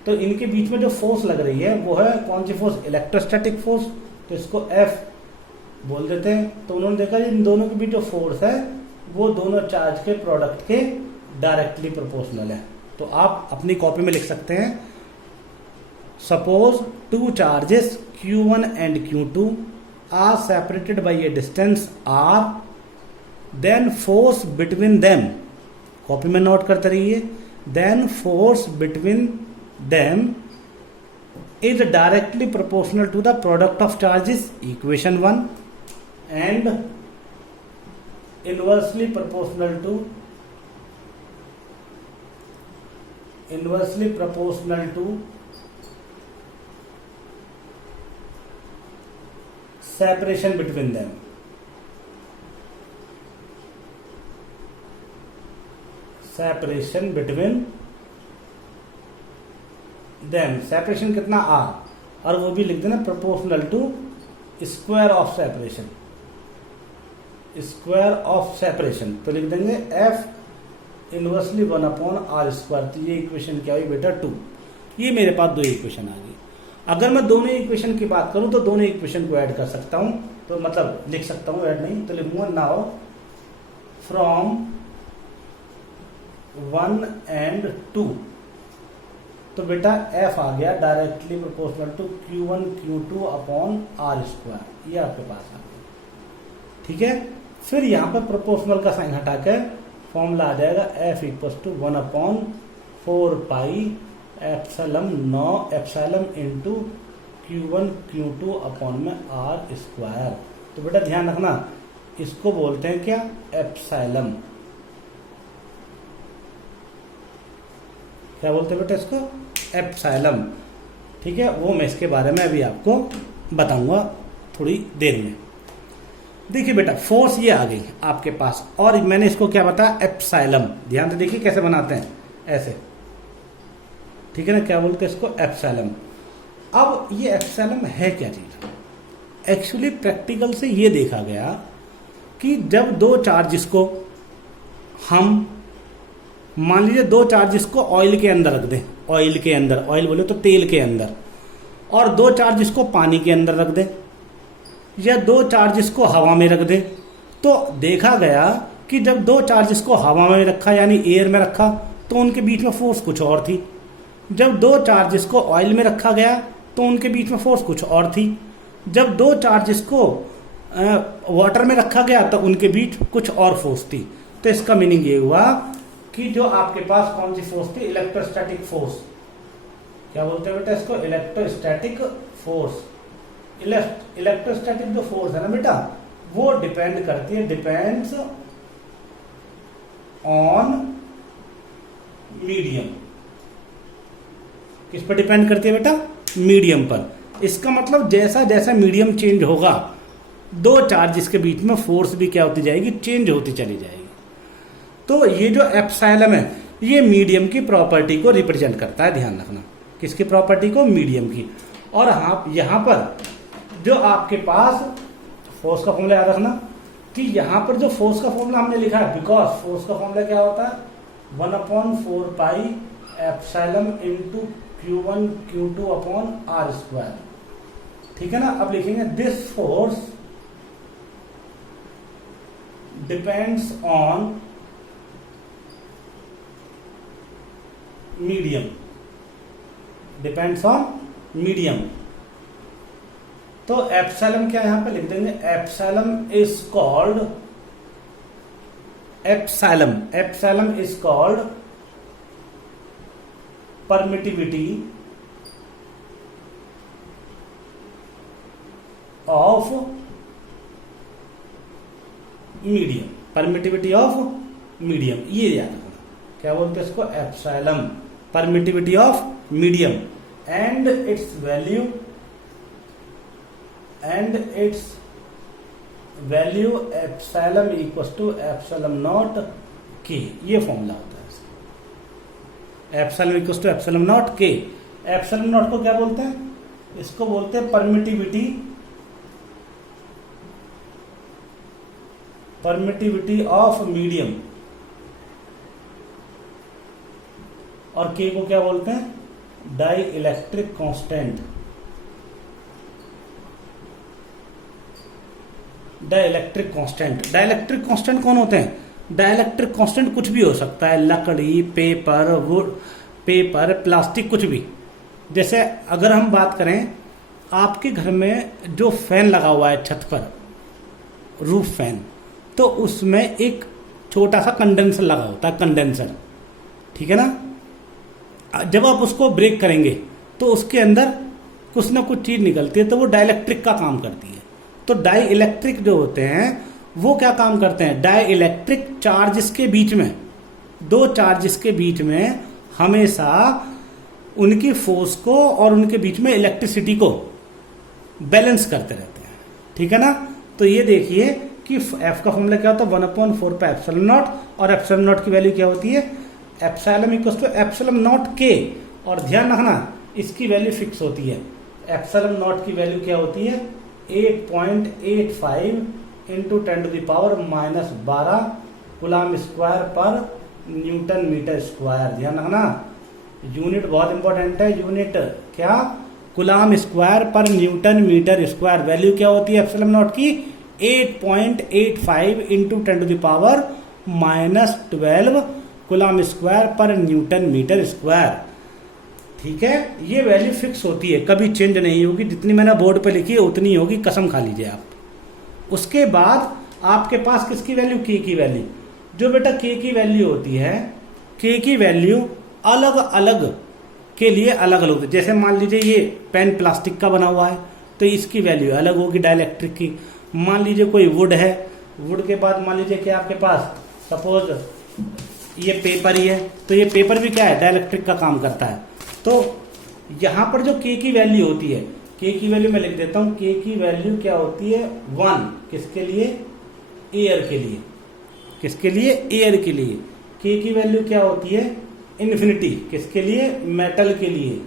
तो इनके बीच में जो फोर्स लग रही है वो है कौन सी फोर्स, इलेक्ट्रोस्टैटिक फोर्स, तो इसको F बोल देते हैं। तो उन्होंने देखा इन दोनों के बीच जो फोर्स है वो दोनों चार्ज के प्रोडक्ट के डायरेक्टली प्रोपोर्शनल है। तो आप अपनी कॉपी में लिख सकते हैं, suppose two charges Q1 and Q2 are separated by a distance R, then force between them, copy में नोट करते रहिए, then force between them is directly proportional to the product of charges, equation 1, and inversely proportional to separation between them. Separation between then separation कितना R, और वो भी लिख देना proportional to square of separation, square of separation, तो लिख देंगे F inversely 1/R²। तो ये इक्वेशन क्या हुई बेटा 2। ये मेरे पास दो इक्वेशन आ गई। अगर मैं दोनों इक्वेशन की बात करूं तो दोनों इक्वेशन को ऐड कर सकता हूं, तो मतलब लिख सकता हूं, ऐड नहीं तो लिखूंगा नाउ फ्रॉम 1 एंड 2। तो बेटा F आ गया directly proportional to Q1 Q2 upon R², ये आपके पास आ गया। ठीक है, फिर यहाँ पर प्रोपोर्शनल का साइन हटा कर फॉर्मूला आ जाएगा F = 1/4 पाई epsilon 9 epsilon into Q1 Q2 upon में R²। तो बेटा ध्यान रखना, इसको बोलते हैं क्या, एप्सिलम। क्या बोलते हैं बेटा इसको, एप्सिलम। ठीक है, वो मैं इसके बारे में अभी आपको बताऊंगा थोड़ी देर में। देखिए बेटा फोर्स ये आ गई आपके पास, और मैंने इसको क्या बताया, एप्सिलम। ध्यान से देखिए कैसे बनाते हैं, ऐसे, ठीक है ना, क्या बोलते हैं इसको, एप्सिलम। अब ये एप्सिलम है क्या चीज, एक्चुअली प्रैक्टिकल से ये देखा गया कि जब दो चार्जेस को हम, मान लीजिए दो चार्जेस को ऑयल के अंदर रख दें, ऑयल के अंदर, ऑयल बोले तो तेल के अंदर, और 2 चार्जेस को पानी के अंदर रख दे या 2 चार्जेस को हवा में रख दे, तो देखा गया कि जब 2 चार्जेस को हवा में रखा यानी एयर में रखा तो उनके बीच में फोर्स कुछ और थी। जब 2 चार्जेस को ऑयल में रखा गया तो उनके बीच में फोर्स कुछ और थी। जब 2 चार्जेस को वाटर में रखा गया तो उनके बीच कुछ और फोर्स थी। तो इसका मीनिंग ये हुआ कि जो आपके पास कौन सी फोर्स थी, इलेक्ट्रोस्टैटिक फोर्स। क्या बोलते हैं बेटा इसको, इलेक्ट्रोस्टैटिक फोर्स। इलेक्ट्रोस्टैटिक जो फोर्स है ना बेटा, वो डिपेंड करती है, डिपेंड्स ऑन मीडियम। किस पर डिपेंड करती है बेटा, मीडियम पर। इसका मतलब जैसा जैसा मीडियम चेंज होगा 2 चार्जेस के बीच में फोर्स भी क्या होती जाएगी, चेंज होती चली जाएगी। तो ये जो एप्सिलॉन है ये मीडियम की प्रॉपर्टी को रिप्रेजेंट करता है, ध्यान रखना। किसकी प्रॉपर्टी को, मीडियम की। और हाँ यहां पर जो आपके पास फोर्स का फॉर्मूला याद रखना कि यहां पर जो फोर्स का फॉर्मूला हमने लिखा है, बिकॉज फोर्स का फॉर्मूला क्या होता है, 1/4 pi epsilon into Q1 Q2 upon R square. ठीक है ना। अब लिखेंगे this force depends on medium, depends on medium. तो एप्सिलॉन क्या यहां पे लिख देंगे, epsilon is called, epsilon is called permittivity of medium, permittivity of medium, ये याद रखना। क्या बोलते हैं इसको, epsilon, permittivity of medium. And its value, epsilon equals to epsilon naught K, ये फॉर्मूला होता है। Epsilon equals to epsilon naught के। एप्सिलॉन नॉट को क्या बोलते हैं, इसको बोलते हैं परमिटिविटी ऑफ मीडियम। और के को क्या बोलते हैं, dielectric constant. Dielectric constant, dielectric constant कौन होते हैं, डाइलेक्ट्रिक कांस्टेंट कुछ भी हो सकता है, लकड़ी, पेपर, वुड, पेपर, प्लास्टिक, कुछ भी। जैसे अगर हम बात करें आपके घर में जो फैन लगा हुआ है छत पर, रूफ फैन, तो उसमें एक छोटा सा कंडेंसर लगा होता है, कंडेंसर। ठीक है ना। जब आप उसको ब्रेक करेंगे तो उसके अंदर कुछ ना कुछ चीज निकलती है, तो वो डाइलेक्ट्रिक का काम करती है। तो डाई इलेक्ट्रिक जो होते हैं वो क्या काम करते हैं, डाई इलेक्ट्रिक चार्जेस के बीच में, 2 चार्जेस के बीच में हमेशा उनकी फोर्स को और उनके बीच में इलेक्ट्रिसिटी को बैलेंस करते रहते हैं। ठीक है ना। तो ये देखिए कि एफ का फॉर्मूला क्या होता है, 1/4 पाई एप्सिलॉन नॉट, और एप्सिलॉन नॉट की वैल्यू क्या होती है, epsilon equals to epsilon naught K. और ध्यान रखना इसकी वैल्यू फिक्स होती है। एप्सिलॉन नॉट की वैल्यू क्या होती है, 8.85 into 10⁻⁻12 coulomb square per newton metre square. ध्यान रखना यूनिट बहुत इंपॉर्टेंट है, यूनिट क्या, coulomb square per newton metre square. Value क्या होती है एप्सिलॉन नॉट की, 8.85 into 10⁻12 coulomb square per newton metre square. ठीक है। ये वैल्यू फिक्स होती है, कभी चेंज नहीं होगी, जितनी मैंने बोर्ड पे लिखी है उतनी होगी, कसम खा लीजिए आप। उसके बाद आपके पास किसकी वैल्यू, के की वैल्यू। जो बेटा के की वैल्यू होती है, के की वैल्यू अलग अलग के लिए अलग अलग होती है। जैसे मान लीजिए ये पेन प्लास्टिक का बना हुआ है तो इसकी वैल्यू अलग होगी डाइलेक्ट्रिक की। मान लीजिए कोई वुड है, वुड के बाद मान लीजिए कि आपके पास सपोज ये पेपर ही है, तो ये पेपर भी क्या है, डाइलेक्ट्रिक का काम करता है। तो यहां पर जो के की वैल्यू होती है, के की वैल्यू मैं लिख देता हूं, के की वैल्यू क्या होती है 1, किसके लिए, एयर के लिए। किसके लिए, एयर के लिए। के की वैल्यू क्या होती है इन्फिनिटी, किसके लिए, मेटल के लिए।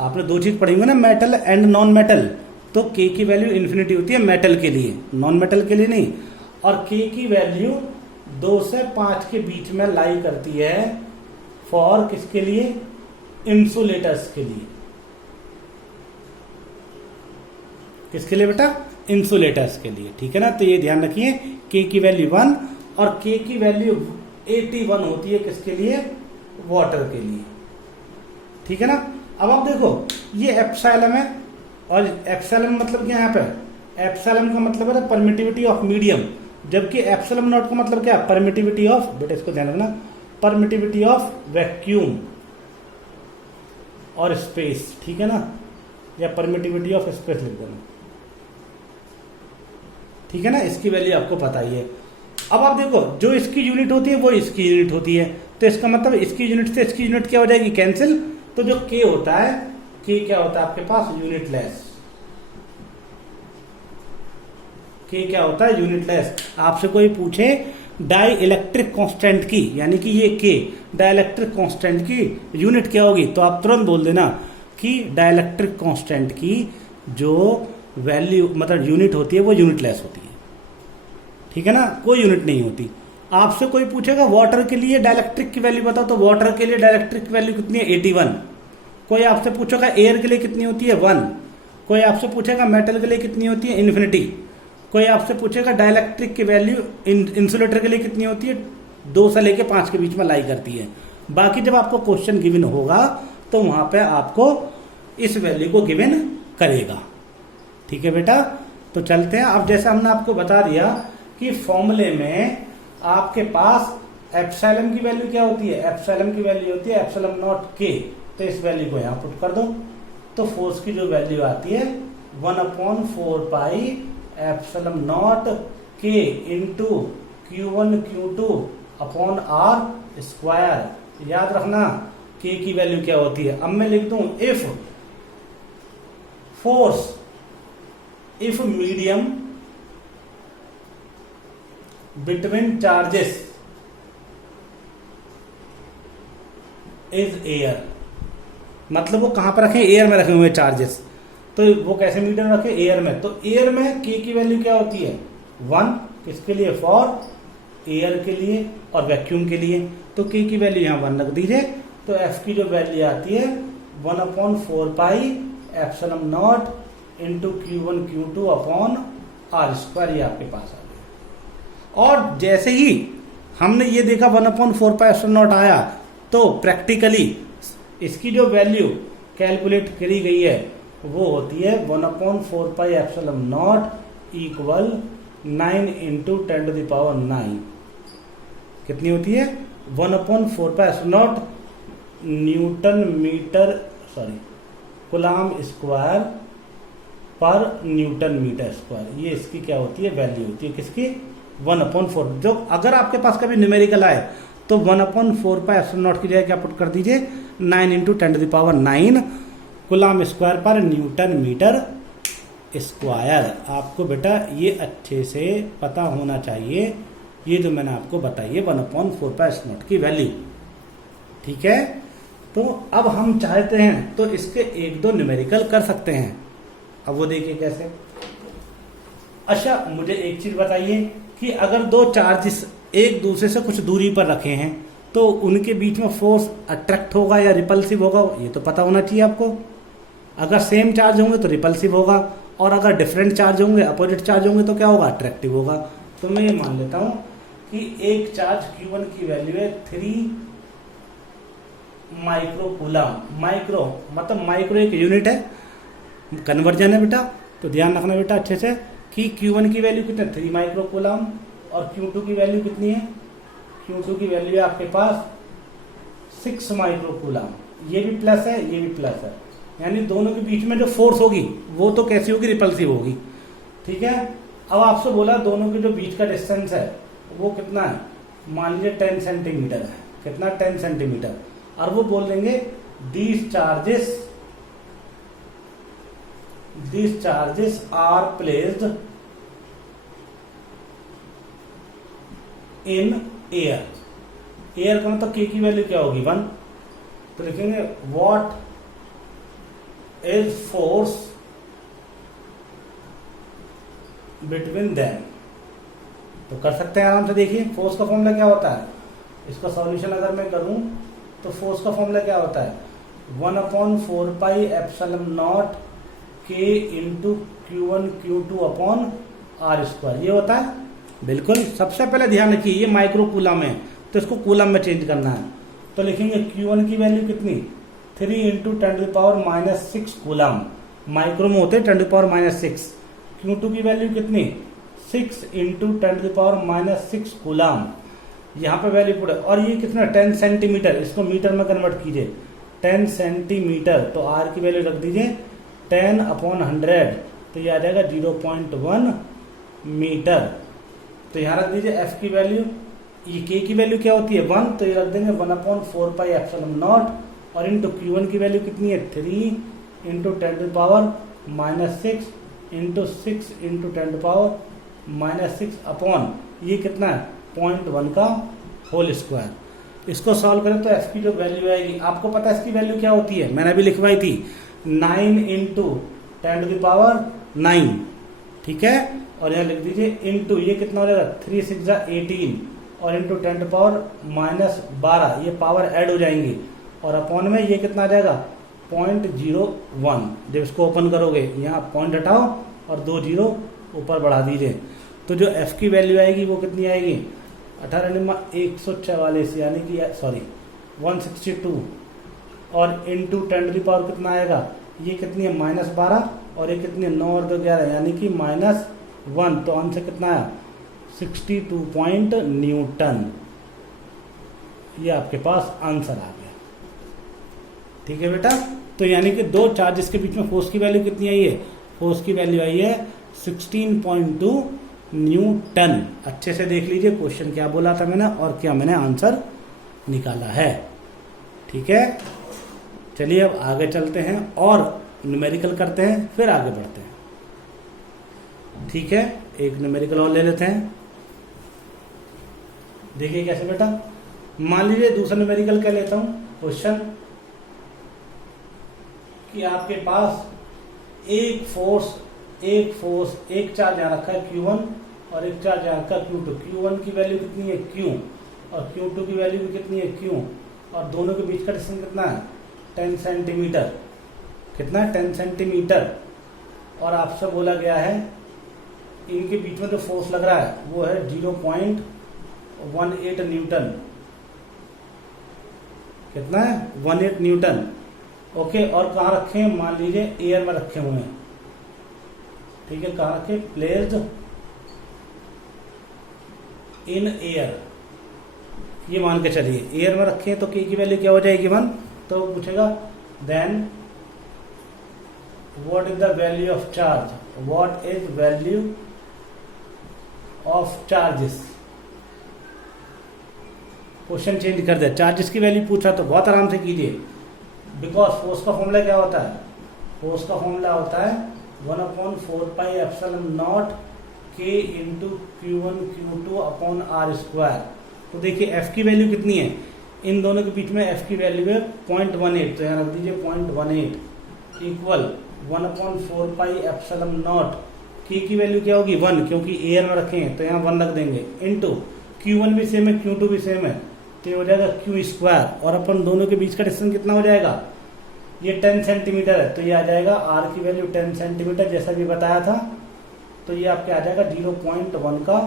आपने 2 चीज पढ़ी होंगे ना, मेटल एंड नॉन मेटल। तो के की वैल्यू इन्फिनिटी होती है मेटल के लिए, नॉन मेटल के लिए नहीं। और के की वैल्यू 2 से 5 के बीच में लाई करती है फॉर किसके लिए, इंसुलेटर्स के लिए। किसके लिए बेटा? इंसुलेटर्स के लिए, ठीक है ना। तो ये ध्यान रखिए के की वैल्यू 1 और के की वैल्यू 81 होती है किसके लिए? वाटर के लिए, ठीक है ना। अब आप देखो ये एप्सिलॉन है और एप्सिलॉन मतलब क्या है यहाँ पे? एप्सिलॉन का मतलब है परमिटिविटी ऑफ मीडियम, जबकि एप्सिलॉन नॉट का मतलब क्या है? परमिटिविटी ऑफ, बेटा इसको ध्यान रखना, परमिटिविटी ऑफ वैक्यूम और स्पेस, ठीक है ना, या परमिटिविटी ऑफ स्पेस लिख देना, ठीक है ना। इसकी वैल्यू आपको पता ही है। अब आप देखो जो इसकी यूनिट होती है वो इसकी यूनिट होती है, तो इसका मतलब इसकी यूनिट से इसकी यूनिट क्या हो जाएगी? कैंसिल। तो जो के होता है, के क्या होता है आपके पास? यूनिटलेस। के क्या होता है? यूनिटलेस। आपसे कोई पूछे डाई इलेक्ट्रिक कांस्टेंट की, यानी कि ये के डाई इलेक्ट्रिक कांस्टेंट की यूनिट क्या होगी, तो आप तुरंत बोल देना कि डाई इलेक्ट्रिक कांस्टेंट की जो वैल्यू मतलब यूनिट होती है वो यूनिटलेस होती है, ठीक है ना, कोई यूनिट नहीं होती। आपसे कोई पूछेगा वाटर के लिए डाइलेक्ट्रिक की वैल्यू बताओ, तो वाटर के लिए डाइलेक्ट्रिक की वैल्यू कितनी है? 81। कोई आपसे पूछेगा एयर के लिए कितनी होती है? 1। कोई आपसे पूछेगा मेटल के लिए कितनी होती है? इन्फिनिटी। कोई आपसे पूछेगा डाइलेक्ट्रिक की वैल्यू इंसुलेटर के लिए कितनी होती है? 2 से लेके 5 के बीच में लाई करती है। बाकी जब आपको क्वेश्चन गिवन होगा तो वहां पे आपको इस वैल्यू को गिवन करेगा, ठीक है बेटा। तो चलते हैं। अब जैसे हमने आपको बता दिया कि फॉर्मूले में आपके पास एप्सिलॉन की वैल्यू क्या होती है? एप्सिलॉन की वैल्यू होती है एप्सिलॉन नॉट के। तो इस वैल्यू को यहां पुट कर दो, तो फोर्स की जो वैल्यू आती है 1/4 pi epsilon naught K into Q1 Q2 upon R square. याद रखना के की वैल्यू क्या होती है। अब मैं लिख दूं if force, if medium between charges is air, मतलब वो कहां पर रखे? एयर में रखे हुए चार्जेस। तो वो कैसे मीडियम रखे? एयर में। तो एयर में के की वैल्यू क्या होती है? 1। किसके लिए? फॉर एयर के लिए और वैक्यूम के लिए। तो के की वैल्यू यहां 1 रख दीजिए। तो एफ की जो वैल्यू आती है 1/4 pi epsilon naught into Q1 Q2 upon R square, ये आपके पास आ गया। और जैसे ही हमने ये देखा 1/4 पाई एप्सिलॉन नॉट आया, तो प्रैक्टिकली इसकी जो वैल्यू कैलकुलेट करी गई है वो होती है 1/4 pi epsilon naught equal 9 into 10⁹। कितनी होती है? 1/4 pi epsilon naught newton metre, sorry coulomb square per newton metre square. ये इसकी क्या होती है? वैल्यू होती है किसकी? 1/4। जो अगर आपके पास कभी न्यूमेरिकल आए तो 1/4 पाई एप्सिलॉन नॉट की जगह क्या पुट कर दीजिए? 9 into 10⁹ coulomb square per newton metre square. आपको बेटा ये अच्छे से पता होना चाहिए, ये जो मैंने आपको बताई है 1/4 पाई एप्सिलॉन नॉट की वैल्यू, ठीक है। तो अब हम चाहते हैं तो इसके 1-2 न्यूमेरिकल कर सकते हैं। अब वो देखिए कैसे। अच्छा मुझे एक चीज बताइए कि अगर 2 चार्जेस एक दूसरे से कुछ दूरी पर रखे हैं तो उनके बीच में फोर्स अट्रैक्ट होगा या रिपल्सिव होगा, ये तो पता होना चाहिए आपको। अगर सेम चार्ज होंगे तो रिपल्सिव होगा, और अगर डिफरेंट चार्ज होंगे, अपोजिट चार्ज होंगे तो क्या होगा? अट्रैक्टिव होगा। तो मैं ये मान लेता हूं कि एक चार्ज Q1 की वैल्यू है 3 माइक्रो कूलम। माइक्रो मतलब माइक्रो एक यूनिट है, कन्वर्जन है बेटा। तो ध्यान रखना बेटा अच्छे से कि Q1 की वैल्यू कितनी है? 3 माइक्रो कूलम। और Q2 की वैल्यू कितनी है? Q2 की वैल्यू है आपके पास 6 माइक्रो कूलम। ये भी प्लस है, ये भी प्लस है, यानी दोनों के बीच में जो फोर्स होगी वो तो कैसी होगी? रिपल्सिव होगी, ठीक है। अब आपसे बोला दोनों के जो बीच का डिस्टेंस है वो कितना है? मान लीजिए 10 सेंटीमीटर है। कितना? 10 सेंटीमीटर। और वो बोल देंगे these charges are placed in air. Air का मतलब के की वैल्यू क्या होगी? 1। तो लिखेंगे what is force between them. तो कर सकते हैं आराम से। देखिए फोर्स का फॉर्मूला क्या होता है, इसका सॉल्यूशन अगर मैं करूं तो फोर्स का फॉर्मूला क्या होता है? 1/4 pi epsilon naught K into Q1 Q2 upon R square, ये होता है। बिल्कुल, सबसे पहले ध्यान रखिए ये माइक्रो कूलम है तो इसको कूलम में चेंज करना है। तो लिखेंगे Q1 की वैल्यू कितनी, 3 इंटू 10⁻⁻6 कूलम, माइक्रो में होते 10⁻⁻6। Q2 की वैल्यू कितनी, 6 इंटू 10⁻⁻6 कूलम, यहाँ पे वैल्यू पुट है। और ये कितना 10 सेंटीमीटर, इसको मीटर में कन्वर्ट कीजिए, 10 सेंटीमीटर, तो आर की वैल्यू रख दीजिए 10/100, तो ये आ जाएगा 0.1 मीटर। तो यहाँ रख दीजिए एफ की वैल्यू, ये के की वैल्यू क्या होती है 1, तो ये रख देंगे 1/4πε0, और इंटू Q1 की वैल्यू कितनी है 3 इंटू 10⁻⁻6 इंटू 6 इंटू 10⁻⁻6 अपॉन ये कितना है 0.1 का होल स्क्वायर। इसको सॉल्व करें तो एफ की जो वैल्यू आएगी, आपको पता है इसकी वैल्यू क्या होती है, मैंने अभी लिखवाई थी 9 इंटू 10⁻9, ठीक है। और यहाँ लिख दीजिए इंटू ये कितना हो जाएगा 3 6 18, और इंटू 10⁻12, ये पावर ऐड हो जाएंगी, और अपॉन में ये कितना आ जाएगा 0.01। जब इसको ओपन करोगे यहाँ पॉइंट हटाओ और 2 जीरो ऊपर बढ़ा दीजिए, तो जो एफ की वैल्यू आएगी वो कितनी आएगी 18/144, यानी कि 162, और इंटू 10⁻ कितना आएगा, ये कितनी है -12, और ये कितनी है 9 और 2 11, यानी कि -1, तो आंसर कितना आया 62 न्यूटन। ये आपके पास आंसर आ गया, ठीक है बेटा। तो यानी कि दो चार्जेस के बीच में फोर्स की वैल्यू कितनी आई है, फोर्स की वैल्यू आई है 16.2 न्यूटन। अच्छे से देख लीजिए क्वेश्चन क्या बोला था मैंने और क्या मैंने आंसर निकाला है, ठीक है। चलिए अब आगे चलते हैं और न्यूमेरिकल करते हैं, फिर आगे बढ़ते हैं, ठीक है। एक न्यूमेरिकल और ले लेते हैं, देखिए कैसे बेटा। मान लीजिए दूसरा न्यूमेरिकल क्या लेता हूं, क्वेश्चन कि आपके पास एक चार्ज यहाँ रखा है Q1 और एक चार्ज यहाँ रखा है Q2। Q1 की वैल्यू कितनी है Q, और Q2 की वैल्यू भी कितनी है Q, और दोनों के बीच का डिस्टेंस कितना है 10 सेंटीमीटर, कितना है 10 सेंटीमीटर। और आपसे बोला गया है इनके बीच में जो फोर्स लग रहा है वो है 0.18 न्यूटन, कितना है 18 न्यूटन, ओके। और कहाँ रखे हैं, मान लीजिए एयर में रखे हुए हैं, ठीक है। कहाँ रखे, प्लेस्ड इन एयर, ये मान के चलिए एयर में रखे हैं, तो के की वैल्यू क्या हो जाएगी 1, तो पूछेगा then what is the value of charge, what is value of charges. Question change कर दे, चार्जेस की वैल्यू पूछा तो बहुत आराम से कीजिए, बिकॉज फोर्स का फॉर्मूला क्या होता है, फोर्स का फॉर्मूला होता है 1/4πε0 K into Q1 Q2 upon R square. तो देखिए एफ की वैल्यू कितनी है, इन दोनों के बीच में एफ की वैल्यू है 0.18, तो यहाँ रख दीजिए 0.18 इक्वल 1/4πε0, के की वैल्यू क्या होगी 1, क्योंकि एयर में रखे हैं तो यहाँ 1 रख देंगे, इंटू Q1 भी सेम है Q2 भी सेम है, तो ये हो जाएगा Q स्क्वायर, और अपन दोनों के बीच का डिस्टेंस कितना हो जाएगा, ये 10 सेंटीमीटर है, तो ये आ जाएगा आर की वैल्यू 10 सेंटीमीटर जैसा भी बताया था, तो ये आपके आ जाएगा 0.1 का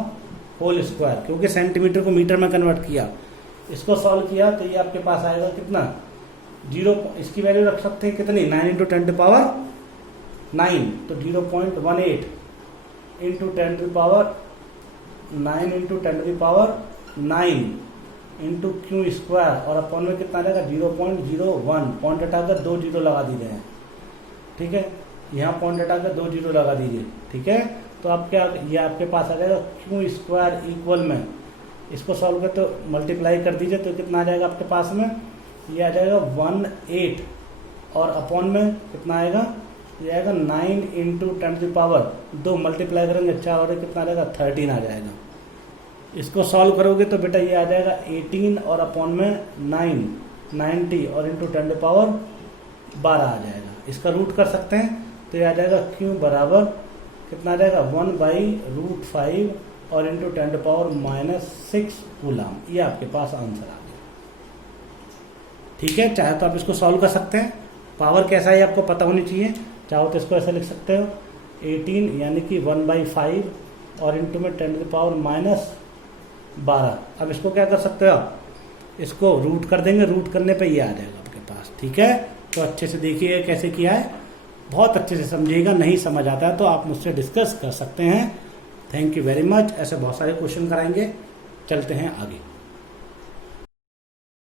होल स्क्वायर, क्योंकि सेंटीमीटर को मीटर में कन्वर्ट किया। इसको सॉल्व किया तो ये आपके पास आएगा कितना 0, इसकी वैल्यू रख सकते हैं कितनी 9 इंटू 10⁻9, तो 0.18 into 10⁻9 into 10⁻9 into Q square, और अपॉन में कितना आ जाएगा 0.01, पॉइंट हटाकर 2 जीरो लगा दीजिए हैं, ठीक है। यहाँ पॉइंट हटाकर 2 जीरो लगा दीजिए, ठीक है। तो आप क्या, ये आपके पास आ जाएगा Q स्क्वायर इक्वल में, इसको सॉल्व कर तो मल्टीप्लाई कर दीजिए, तो कितना आ जाएगा आपके पास में, ये आ जाएगा 18, और अपॉन में कितना आएगा, ये आएगा 9 इंटू 10⁻2, मल्टीप्लाई करेंगे 4 और कितना आ जाएगा 13 आ जाएगा। इसको सॉल्व करोगे तो बेटा ये आ जाएगा 18 और अपॉन में 9 90 और इंटू 10⁻12 आ जाएगा। इसका रूट कर सकते हैं तो ये आ जाएगा Q बराबर कितना आ जाएगा 1/√5 और इंटू 10⁻⁻6 कूलम। ये आपके पास आंसर आ गया, ठीक है। चाहे तो आप इसको सॉल्व कर सकते हैं, पावर कैसा है आपको पता होनी चाहिए, चाहो तो इसको ऐसा लिख सकते हो 18 यानी कि 1/5 और इंटू में 10⁻⁻12। अब इसको क्या कर सकते हो आप, इसको रूट कर देंगे, रूट करने पे ये आ जाएगा आपके पास। ठीक है, तो अच्छे से देखिए कैसे किया है, बहुत अच्छे से समझिएगा। नहीं समझ आता है तो आप मुझसे डिस्कस कर सकते हैं। Thank you very much. ऐसे बहुत सारे क्वेश्चन कराएंगे, चलते हैं आगे।